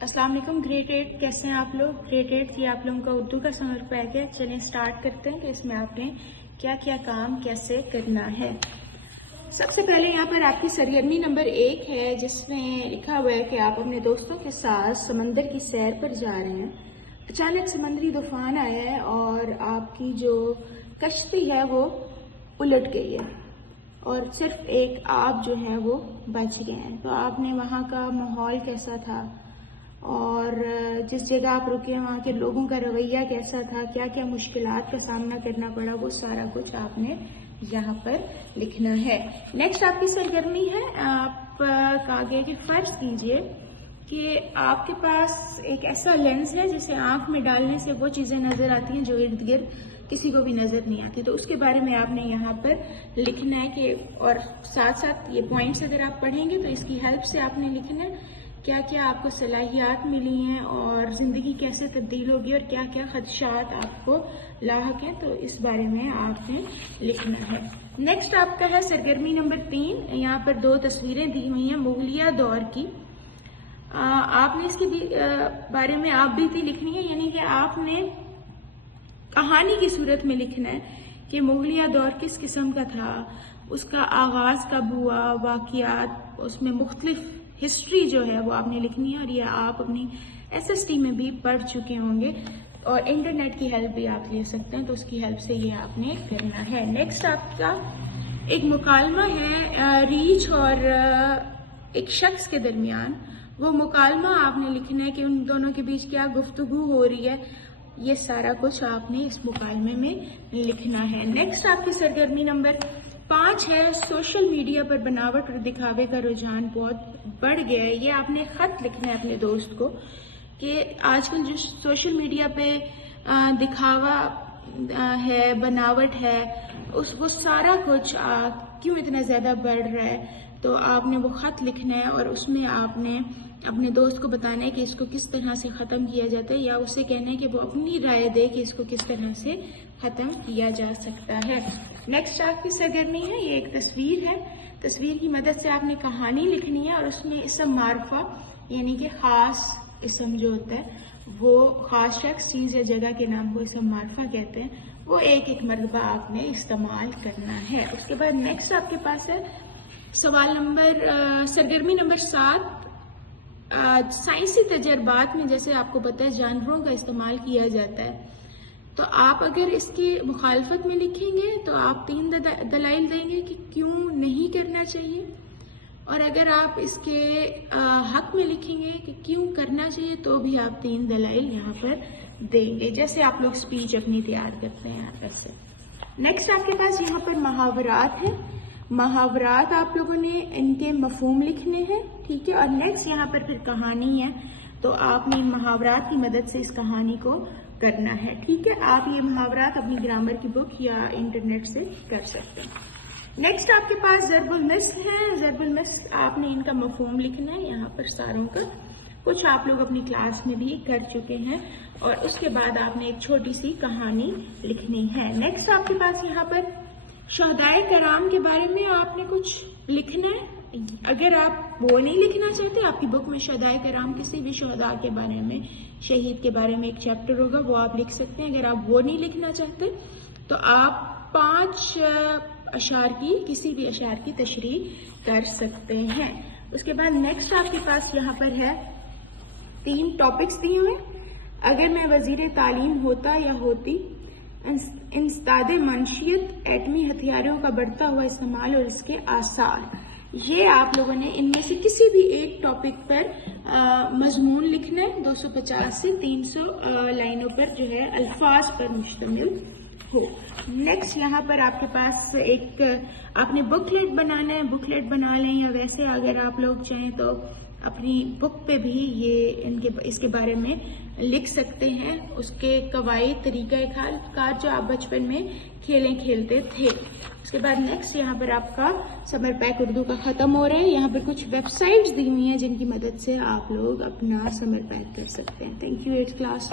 अस्सलाम वालेकुम ग्रेड 8 कैसे हैं आप लोग। ग्रेड 8 की आप लोगों का उर्दू का समर पैक है। चलें स्टार्ट करते हैं कि इसमें आपने क्या क्या काम कैसे करना है। सबसे पहले यहाँ पर आपकी सरगर्मी नंबर 1 है जिसमें लिखा हुआ है कि आप अपने दोस्तों के साथ समंदर की सैर पर जा रहे हैं। अचानक समंदरी तूफान आया है और आपकी जो कश्ती है वो उलट गई है और सिर्फ एक आप जो है वो बच गए हैं। तो आपने वहाँ का माहौल कैसा था और जिस जगह आप रुके वहाँ के लोगों का रवैया कैसा था, क्या क्या मुश्किलात का सामना करना पड़ा, वो सारा कुछ आपने यहाँ पर लिखना है। नेक्स्ट आपकी सरगर्मी है, आप कहा गया कि फर्ज कीजिए कि आपके पास एक ऐसा लेंस है जिसे आंख में डालने से वो चीज़ें नज़र आती हैं जो इर्द गिर्द किसी को भी नज़र नहीं आती। तो उसके बारे में आपने यहाँ पर लिखना है कि, और साथ साथ ये पॉइंट्स अगर आप पढ़ेंगे तो इसकी हेल्प से आपने लिखना है क्या क्या आपको सलाहियात मिली हैं और ज़िंदगी कैसे तब्दील होगी और क्या क्या खदशात आपको लाहक हैं, तो इस बारे में आपने लिखना है। नेक्स्ट आपका है सरगर्मी नंबर 3। यहाँ पर 2 तस्वीरें दी हुई हैं मुगलिया दौर की। आपने इसके बारे में आप बीती लिखनी है, यानी कि आपने कहानी की सूरत में लिखना है कि मुगलिया दौर किस किस्म का था, उसका आगाज कब हुआ, वाक़ियात, उसमें मुख्तलिफ हिस्ट्री जो है वो आपने लिखनी है। और ये आप अपनी SST में भी पढ़ चुके होंगे और इंटरनेट की हेल्प भी आप ले सकते हैं, तो उसकी हेल्प से ये आपने करना है। नेक्स्ट आपका एक मुकालमा है रीच और एक शख्स के दरमियान। वो मुकालमा आपने लिखना है कि उन दोनों के बीच क्या गुफ्तगू हो रही है, ये सारा कुछ आपने इस मुकालमे में लिखना है। नेक्स्ट आपकी सरगर्मी नंबर 5 है सोशल मीडिया पर बनावट और दिखावे का रुझान बहुत बढ़ गया है। ये आपने खत लिखना है अपने दोस्त को कि आजकल जो सोशल मीडिया पे दिखावा है, बनावट है, वो सारा कुछ क्यों इतना ज़्यादा बढ़ रहा है। तो आपने वो खत लिखना है और उसमें आपने अपने दोस्त को बताना है कि इसको किस तरह से ख़त्म किया जाता है, या उससे कहना है कि वो अपनी राय दे कि इसको किस तरह से ख़त्म किया जा सकता है। नेक्स्ट आपकी सरगर्मी है, ये एक तस्वीर है। तस्वीर की मदद से आपने कहानी लिखनी है और उसमें इसम मारफा यानी कि ख़ास इसम जो होता है, वो ख़ास शख्स, चीज़ या जगह के नाम को इसम मारफा कहते हैं, वो एक मरतबा आपने इस्तेमाल करना है। उसके बाद नेक्स्ट आपके पास है सवाल नंबर सरगर्मी नंबर 7। साइंसी तजर्बात में जैसे आपको पता है जानवरों का इस्तेमाल किया जाता है, तो आप अगर इसकी मुखालफत में लिखेंगे तो आप 3 दलाइल देंगे कि क्यों नहीं करना चाहिए, और अगर आप इसके हक में लिखेंगे कि क्यों करना चाहिए तो भी आप 3 दलाइल यहाँ पर देंगे, जैसे आप लोग स्पीच अपनी तैयार करते हैं वैसे। नेक्स्ट आपके पास यहाँ पर मुहावरात है। मुहावरात आप लोगों ने इनके मफहूम लिखने हैं, ठीक है। और नेक्स्ट यहाँ पर फिर कहानी है, तो आपने इन मुहावरात की मदद से इस कहानी को करना है, ठीक है। आप ये मुहावरात अपनी ग्रामर की बुक या इंटरनेट से कर सकते हैं। नेक्स्ट आपके पास ज़रबुल मिस्ल है। ज़रबुल मिस्ल आपने इनका मफहूम लिखना है, यहाँ पर सारों का कुछ आप लोग अपनी क्लास में भी कर चुके हैं, और उसके बाद आपने एक छोटी सी कहानी लिखनी है। नेक्स्ट आपके पास यहाँ पर शहदाए कराम के बारे में आपने कुछ लिखना है। अगर आप वो नहीं लिखना चाहते, आपकी बुक में शहदाए कराम किसी भी शहदा के बारे में, शहीद के बारे में एक चैप्टर होगा, वो आप लिख सकते हैं। अगर आप वो नहीं लिखना चाहते तो आप 5 अशार की, किसी भी अशार की तशरीह कर सकते हैं। उसके बाद नेक्स्ट आपके पास यहाँ पर है 3 टॉपिक्स दिए हुए। अगर मैं वजीर तालीम होता या होती, इंसदादे मंशियत, एटमी हथियारों का बढ़ता हुआ इस्तेमाल और इसके आसार। ये आप लोगों ने इनमें से किसी भी एक टॉपिक पर मजमून लिखना है। 250 से 300 लाइनों पर जो है अल्फाज पर मुश्तमिल हो। नेक्स्ट यहाँ पर आपके पास एक आपने बुकलेट बनाना है, बुकलेट बना लें, या वैसे अगर आप लोग चाहें तो अपनी बुक पे भी ये इसके बारे में लिख सकते हैं, उसके कवायद, तरीक़ाकार जो आप बचपन में खेलते थे। उसके बाद नेक्स्ट यहाँ पर आपका समर पैक उर्दू का ख़त्म हो रहा है। यहाँ पर कुछ वेबसाइट्स दी हुई हैं जिनकी मदद से आप लोग अपना समर पैक कर सकते हैं। Thank you 8th class.